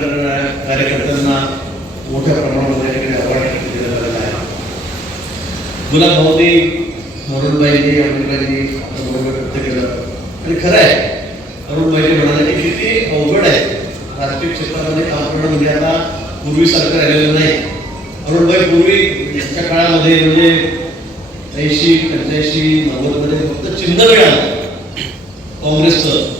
करणाऱ्या कार्यकर्त्यांना मोठ्या प्रमाणामध्ये अवॉर्ड दिलं आहे. गुलाब भाऊनी अरुणबाईंनी अरुणबाईंनी आपलं बरोबर व्यक्त केलं. आणि खरं आहे अरुणबाईंनी म्हणाले की किती अवघड आहे राजकीय क्षेत्रामध्ये काम करणं. म्हणजे आता पूर्वीसारखं राहिलेलं नाही. अरुणबाई पूर्वी यांच्या काळामध्ये म्हणजे ऐंशी पंच्याऐंशी नव्वदमध्ये फक्त चिन्ह मिळालं. काँग्रेसचं.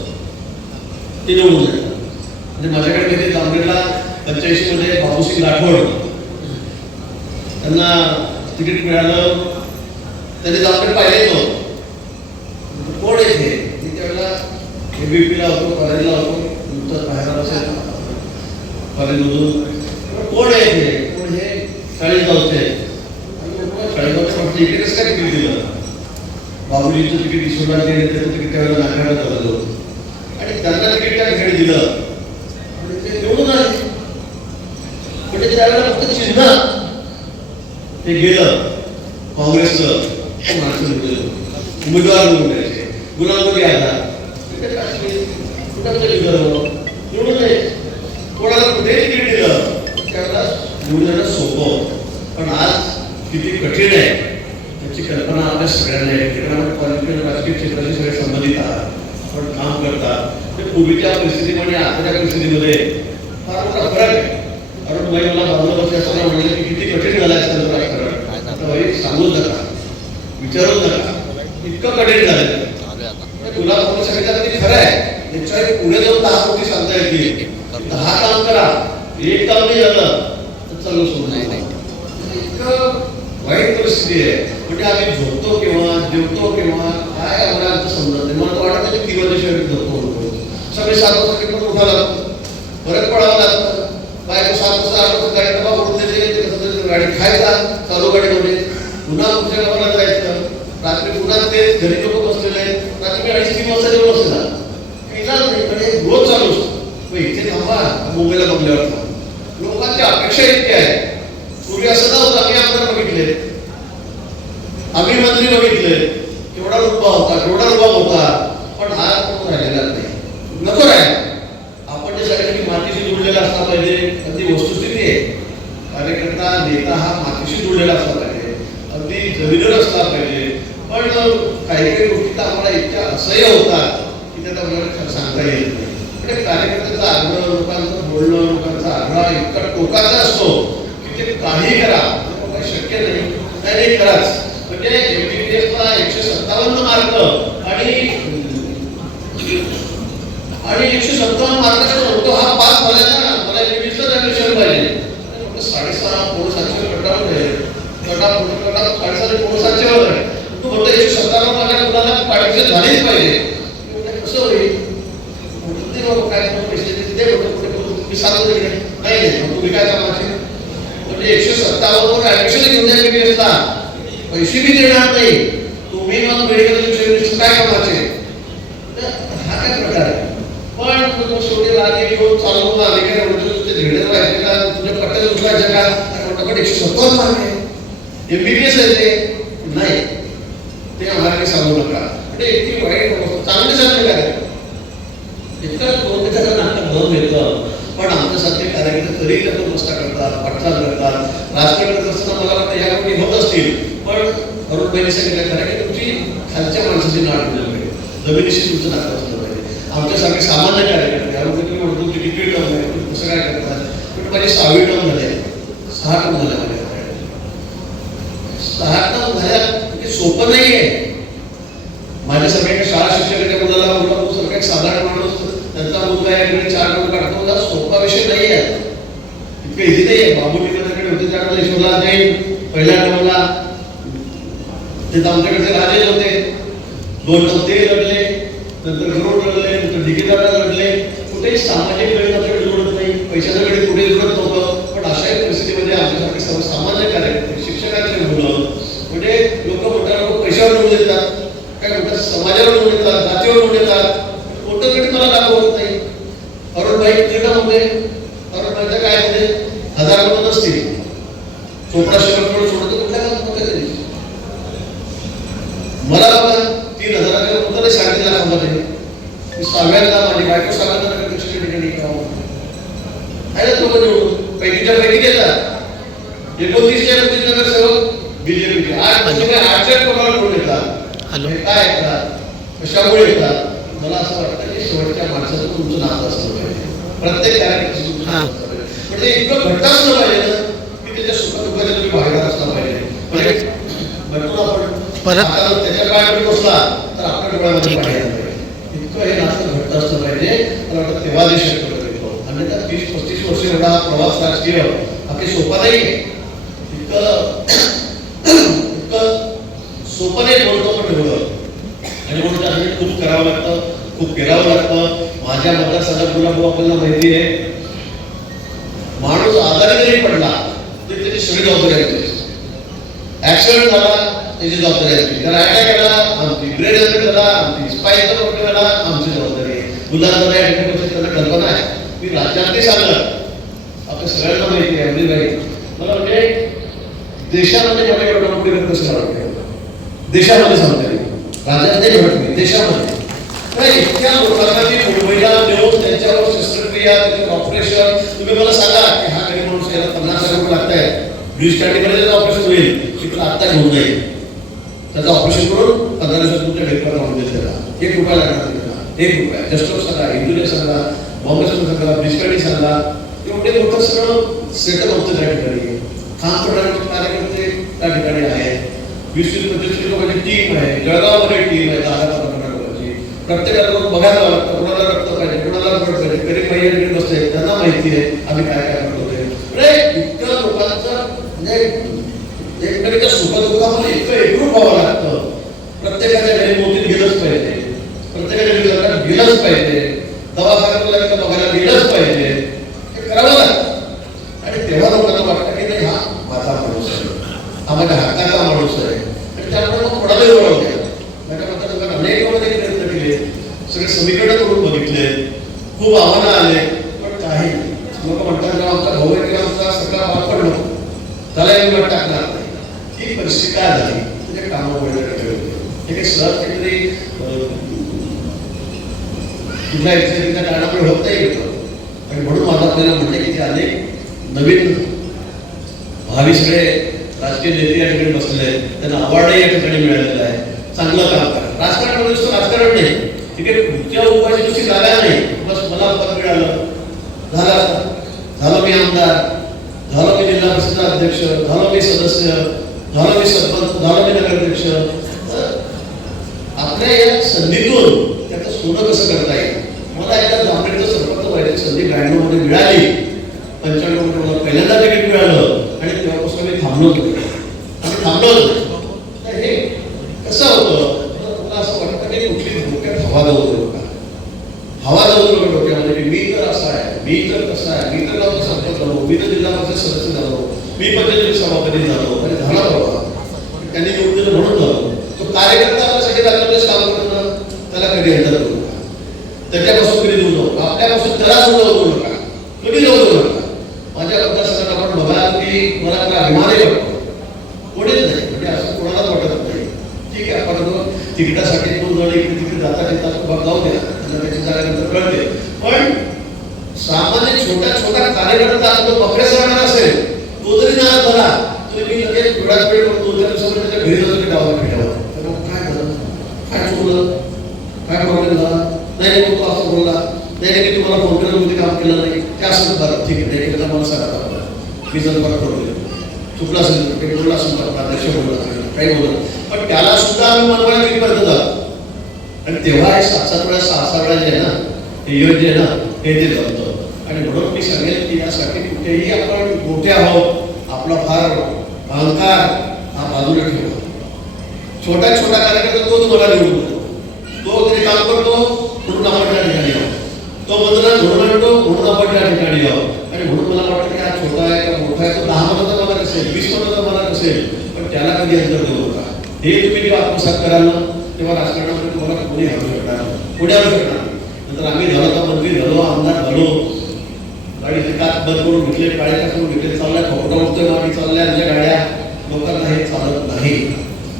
ते निवडून झालं म्हणजे माझ्याकडे कधी जामखेडला पंच्याऐंशी मध्ये बाबूसिंग राठोड. त्यांना तिकीट मिळालं. त्यांनी जामखेड पाहिले तो. कोण येते मी त्यावेळेला एबीपीला होतो कॉलेजला होतो. नंतर बाहेर असेल कॉलेजमधून. कोण येते कोण हे? चाळीसगावचे चाळीसगावचे म्हटलं इकडे काय तिकीट दिलं? बाबुजीचं तिकीट ईश्वरला दिलं त्याचं तिकीट त्यावेळेला नाकारण्यात आलं. आणि त्यांना तिकीट त्या खेळ दिलं आणि ते निवडून आले म्हणजे त्यावेळेला फक्त चिन्ह ते गेलं. काँग्रेसचं. माणसं निवडलं उमेदवार निवडून द्यायचे. गुलाम नबी आझाद ते निवडून कोणाला कुठेही तिकीट दिलं त्यावेळेला सोपं. पण आज किती कठीण आहे. त्याची कल्पना आपल्या सगळ्यांना आहे. राजकीय क्षेत्राशी सगळे संबंधित आहात. आपण काम करतात. ते पूर्वीच्या परिस्थितीमध्ये आताच्या परिस्थितीमध्ये फार मोठा फरक आहे. कारण बाई मला बाजूला बसले असताना म्हणले की किती कठीण झालं असतं राजकारण. आता बाई सांगूच नका. विचारूच नका. इतकं कठीण झालं तुला कोणी सांगितलं की खरं आहे याच्यापुढे जाऊन दहा कोटी सांगता येतील. दहा काम करा. एक काम नाही झालं तर चालू सोडून नाही इतकं वाईट परिस्थिती आहे. म्हणजे आम्ही झोपतो केव्हा जेवतो केव्हा काय आम्हाला आमचं समजत नाही. मला वाटत नाही तीन वाजेशिवाय झोपतो सगळे सात वाजता पण उठावं लागतं. परत पडावं लागतं. बायको सात वाजता आठ वाजता गाडी डबा करून देते कसं तरी गाडी खायचा चालू गाडीमध्ये पुन्हा तुमच्या गावाला जायचं. रात्री पुन्हा ते घरी लोक बसलेले आहेत. रात्री अडीच तीन वाजता जेवण बसला इलाज नाही पण हे रोज चालू असतो. मग इथे थांबा मुंबईला बंगल्यावर थांबा. लोकांची अपेक्षा इतकी आहे. पूर्वी असं नव्हतं आम्ही आमदार बघितले. आम्ही मंत्री बघितले. केवढा रुपा होता केवढा रुपा होता पण हा कोण राहिलेला नाही नको राहील आपण जे सगळ्यांनी मातीशी जोडलेला असला पाहिजे. अगदी वस्तुस्थिती आहे. कार्यकर्ता नेता हा मातीशी जोडलेला असला पाहिजे. अगदी जमिनीवर असला पाहिजे. पण काही काही गोष्टी तर आम्हाला इतक्या असह्य होतात की त्यात मला सांगता येत नाही. म्हणजे कार्यकर्त्याचा आग्रह लोकांचं बोलणं लोकांचा आग्रह इतका टोकाचा असतो की ते काही करा. शक्य नाही. नाही कराच म्हणजे एमबीबीएसला एकशे सत्तावन्न मार्क आणि एकशे सत्तावन्न मार्काचा होतो हा पास झाला ना मला एमबीबीएसला ऍडमिशन पाहिजे अरे म्हटलं साडेसहा पोण सातशे कटावर आहे कटा पोण कटा साडेसहा पोण सातशेवर आहे तू म्हणतो एकशे सत्तावन्न मार्क कुणाला ऍडमिशन झालेच पाहिजे कसं होईल म्हटलं, ते काय पैसे देते, मी नाही तुम्ही काय कामाचे म्हणजे एकशे सत्तावन्न ऍडमिशन घेऊन द्या असता पैसे बी देणार नाही. तुम्ही मला मेडिकल इन्शुरन्स काय कामाचे हा काय प्रकार आहे? पण शेवटी लागेल घेऊन हो, चालवून आले काय ते धीडे व्हायचे का? तुझ्या पट्ट्यात पण एकशे सत्तावन्न मार्क आहे एमबीबीएस आहे ते? नाही. ते आम्हाला काही सांगू नका. म्हणजे इतकी वाईट अवस्था चांगले कार्यक्रम. इतकं दोन त्याचं नाटक भरून घेतलं. पण आमच्यासारखे कार्यकर्ते तरी त्याचा करतात पटचाल करतात. राजकारण करत असताना मला वाटतं गोष्टी होत असतील. पण अरुणबाईंनी सांगितलं खरं की तुमची खालच्या माणसाची नाट होईल पाहिजे. जमिनीशी तुमचं नातं असलं पाहिजे. आमच्यासारखे सामान्य कार्यकर्ते अरुण तुम्ही म्हणतो तुमची टर्म आहे तुम्ही कसं काय करतात पण माझी सहावी टर्म झाले सहा टर्म झाल्या माझ्या सहा टर्म झाल्या म्हणजे सोपं नाही आहे माझ्या सगळ्या शाळा शिक्षकाच्या मुलाला मुलगा तो सगळ्यात एक साधारण माणूस त्यांचा मुलगा याकडे चार टर्म काढतो हा सोपा विषय नाही आहे इतकं इझी नाही आहे बाबू टिकरकडे होते त्यावेळेला जाईल पहिल्या टर्मला तिथं आमच्याकडचे राजे होते. दोन टर्म ते लढले नंतर गरुड लढले नंतर डिकेदारा लढले. कुठेही सामाजिक वेळ आपल्याकडे जोडत नाही पैशाचा वेळ कुठे जोडत नव्हतं. पण अशाही परिस्थितीमध्ये आमच्यासारखे सर्वसामान्य कार्यकर्ते शिक्षकांचे मुलं म्हणजे लोक म्हणतात लोक पैशावर निवडून देतात. काय म्हणतात समाजावर निवडून येतात जातीवर निवडून येतात कोणतं कडे मला दाखवत नाही. अरुणबाई क्रीडामध्ये अरुणबाईचं काय म्हणजे हजार सोडतो कुठल्या मला तीन हजाराच्या नाही साडेतीन लाखामध्ये मी सहाव्यांदा माझी बायको सहाव्यांदा नगर दक्षिण ठिकाणी काम आहे लोक निवडून? पैकीच्या पैकी देतात. एकोणतीसच्या एकोणतीस नगरसेवक बीजेपीचे. आठ म्हणजे आठच्या कोणाला निवडून येतात हॅलो. काय येतात. कशामुळे येतात? मला असं वाटतं की शेवटच्या माणसाचं तुमचं नातं असलं पाहिजे. प्रत्येक पाहिजे. म्हणजे इतकं घट्ट असलं पाहिजे ना की त्याच्या सुखदुःखाच्या तुम्ही भागीदार असला पाहिजे म्हणजे भेटतो आपण परत- ठीक आहे. सोपा नाही बोलतो पण एवढं. आणि म्हणून त्यासाठी खूप करावं लागतं खूप फिरावं लागतं. माझ्या मतदारसंघात गुलाबो आपल्याला माहिती आहे. माणूस आजारी जरी पडला तरी त्याची सगळी जबाबदारी ऍक्सिडेंट झाला त्याची जबाबदारी असते. त्याला अटॅक आला आमची ग्रेड झाला आमची स्पाईक प्रॉब्लेम आला आमची जबाबदारी आहे. गुलाबदार या ठिकाणी त्यांना कल्पना आहे. मी राज्यातही सांगलं आता सगळ्यांना माहिती आहे अगदी नाही मला म्हणजे देशामध्ये मला एवढं मोठी रक्त सांगते देशामध्ये सांगते राज्यात नाही म्हणत मी देशामध्ये. इतक्या लोकांना मी मुंबईला देऊन त्यांच्यावर शस्त्रक्रिया त्याचं ऑपरेशन तुम्ही मला सांगा की हा गरीब माणूस याला पन्नास हजार रुपये लागत आहे ब्रिज कॅटेगरीचं ऑपरेशन होईल. की आत्ता घेऊन जाईल. त्याचं ऑपरेशन करून पंधरा दिवसात तुमच्या घरी देईल त्याला एक रुपया एक रुपया जस्टॉप सांगा इंदुले सांगा बॉम्बे सांगा ब्रिज कॅटी सांगा एवढे मोठं सगळं सेटल होतं त्या ठिकाणी काम करणारे कार्यकर्ते त्या ठिकाणी आहेत वीस वीस पंचवीस लोकांची टीम आहे जळगावमध्ये टीम आहे दहा दहा लोकांची प्रत्येकाला बघायला लागतं कोणाला रक्त पाहिजे कोणाला रक्त पाहिजे गरीब महिन्याकडे बसले त्यांना माहिती आहे आम्ही काय काय एकमेकांच्या सुखदुःखामध्ये इतकं एकरूप व्हावं लागतं. प्रत्येकाच्या घरी मोठी गेलंच पाहिजे. प्रत्येकाच्या घरी लग्नात गेलंच पाहिजे. दवाखान्यात बघायला गेलंच पाहिजे. हे करावं लागतं. आणि तेव्हा लोकांना वाटतं की नाही हा माझा माणूस आहे. हा माझ्या हक्काचा माणूस आहे. आणि त्यामुळे मग कोणालाही ओळखलं द्या माझ्या मतदारसंघात अनेक लोकांनी प्रयत्न केले. सगळे समीकरण करून बघितले. खूप आव्हानं आले. पण काही लोक म्हणतात आमचा भाऊ आहे आमचा सगळा वापर पडलो त्याला एक टाकणार ही परिस्थिती काय झाली? त्याच्या कामावर वगैरे हे काही सहज काहीतरी तुझ्या इच्छेच्या कारणामुळे होत नाही येतं आणि म्हणून माझं आपल्याला म्हणणं की ते अनेक नवीन भावी सगळे राजकीय नेते या ठिकाणी बसलेले आहेत. त्यांना अवॉर्डही या ठिकाणी मिळालेला आहे. चांगलं काम करा. राजकारण म्हणजे राजकारण नाही. तिथे आहे पुढच्या उपायाची नुसती जागा नाही. बस मला पद मिळालं. झालं झालं मी आमदार. झालं मी जिल्हा परिषद अध्यक्ष. झालं मी सदस्य. झालं मी सरपंच झालं मी नगराध्यक्ष. आपल्या या संधीतून त्याचं सोनं कसं करता येईल? मला एकदा जांभेडचं सरपंच व्हायची संधी ब्याण्णवमध्ये मिळाली. पंच्याण्णवमध्ये मला पहिल्यांदा तिकीट मिळालं आणि तेव्हापासून मी थांबलो होतो. आम्ही थांबलो होतो. तर हे कसं होतं? मला असं वाटतं की कुठली डोक्यात हवा जाऊ देऊ नका हवा जाऊ देऊ डोक्यामध्ये? मी तर असा आहे. मी तर कसा आहे. मी तर गावचा सरपंच झालो. मी तर जिल्हा परिषद सदस्य झालो. मी पंचायत सभापती झालो आणि झाला बाबा त्यांनी निवडून दिलं म्हणून झालो तो कार्यकर्ता आपल्यासाठी लागल्यामुळेच काम करणं त्याला कधी एंटर करू नका. त्याच्यापासून कधी दूर जाऊ नका. आपल्यापासून त्याला दूर जाऊ नका. कधी जाऊ देऊ नका. माझ्या मतदारसंघात आपण बघाल की मला आपला अभिमानही वाटतो. कोणीच नाही. म्हणजे असं कोणालाच वाटत नाही. ठीक आहे आपण जो तिकिटासाठी दोन जण इकडे तिकडे जाता येतात बघ जाऊ द्या त्यांना त्याची जागा कळते. पण सामान्य छोट्या छोटा कार्यकर्ता जो बकऱ्या सरणार असेल तो जरी तरी मी लगेच वेळात वेळ करतो दिवसामध्ये त्याच्या घरी जातो की गावाला भेटावं तर मग काय झालं? काय चुकलं? काय प्रॉब्लेम झाला? नाही नाही मग तो असं बोलला. नाही नाही मी तुम्हाला फोन केलं काम केलं नाही. काय असं बरं ठीक आहे. नाही केलं मला सांगा मी जर बरं करू चुकलं असेल काही बोलला असेल तर बोलला असेल काही बोलला पण त्याला सुद्धा आम्ही मनवायला कितीपर्यंत आणि तेव्हा हे सात सात वेळा सहा सहा वेळा जे आहे ना हे आहे ना हे ते जमतं आणि म्हणून मी सांगेल की यासाठी कुठेही आपण मोठे आहोत आपला फार अहंकार हा बाजूला ठेवा. छोटा छोटा कार्यकर्ता तो तुम्हाला निवडून तो तरी काम करतो म्हणून आपण त्या ठिकाणी आहोत. तो बदला धोरण आणतो म्हणून आपण त्या ठिकाणी आहोत. आणि म्हणून मला वाटतं की हा छोटा आहे का मोठा आहे तो दहा मताचा मला नसेल वीस मताचा मला नसेल पण त्याला कधी अंतर देऊ नका. हे तुम्ही जेव्हा आत्मसात कराल ना तेव्हा राजकारणामध्ये तुम्हाला कोणी हरवू शकणार कोणी हरवू शकणार नंतर आम्ही झालो तर मंत्री झालो आमदार झालो शेतात बंद करून पाळीपासून विकले चालल्या भाऊ मागे चालल्या आमच्या गाड्या लोकांना हे चालत नाही.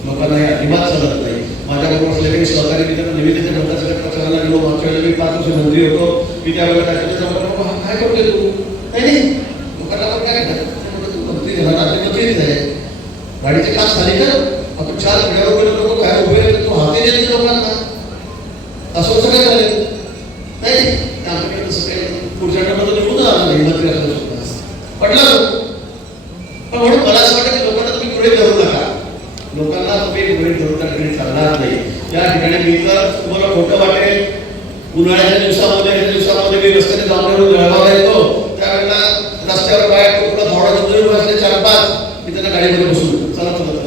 लोकांना हे अजिबात चालत नाही. माझ्याबरोबर असले काही सहकारी मित्र निवेदित म्हणतात सगळ्या गेलो मागच्या वेळेला मी पाच वर्ष मंत्री होतो. मी त्यावेळेला काय करतोय तू? नाही. लोकांना पण काय तू मंत्री झाला ते मंत्रीच आहे गाडीचे काच खाली कर. आपण चार घड्यावर गेलो लोक काय उभे तो हाती देते लोकांना. असं सगळं उन्हाळ्याच्या दिवसामध्ये दिवसामध्ये मी रस्त्याने जाऊन जळगावला येतो. त्यावेळेला रस्त्यावर बाहेर कुठला थोडा जरी बसले चार पाच. मी त्यांना गाडीमध्ये बसून चला चला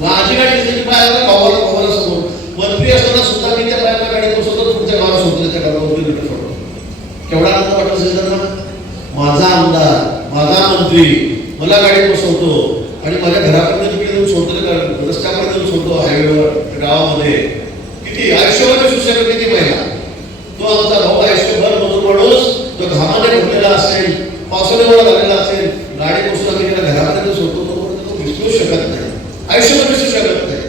माझी गाडी दिसली की बाहेर गावाला समोर. मंत्री असताना सुद्धा मी त्या बाहेरला गाडी बसवतो तुमच्या गावाला सोडतो त्या गावावरती तिथे सोडतो केवढा आनंद वाटत असेल त्यांना? माझा आमदार माझा मंत्री मला गाडीत बसवतो. आणि माझ्या घरापर्यंत तिकडे जाऊन सोडतो रस्त्यापर्यंत जाऊन सोडतो हायवेवर गावामध्ये. किती? आयुष्यभर मी किती महिला? तो आमचा भाऊ आयुष्यभर मधून माणूस जो घामाने भरलेला असेल पावसाने मला झालेला असेल गाडी बसून आम्ही घरामध्ये तो सोडतो तोपर्यंत तो विसरू शकत नाही. आयुष्यभर विसरू शकत नाही.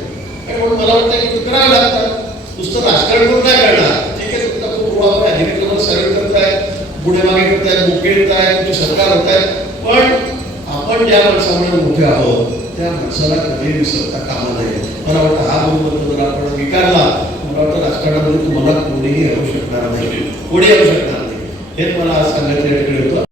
आणि म्हणून मला वाटतं की तू करावं लागतं. नुसतं राजकारण करून काय करणार? ठीक आहे तुमचा खूप वापर आहे. अधिकारी तुम्हाला सर्व करताय पुढे मागे करताय मोकळे येताय तुमचे सरकार होत आहे पण आपण ज्या माणसामुळे मोठे आहोत त्या माणसाला कधी विसरता कामा नये. मला वाटतं हा गुरुमंत्र जर आपण स्वीकारला. मला राजकारणामध्ये तुम्हाला कोणीही येऊ शकणार नाही. कोणी येऊ शकणार नाही. हेच मला आज सांगायचं या ठिकाणी होतं.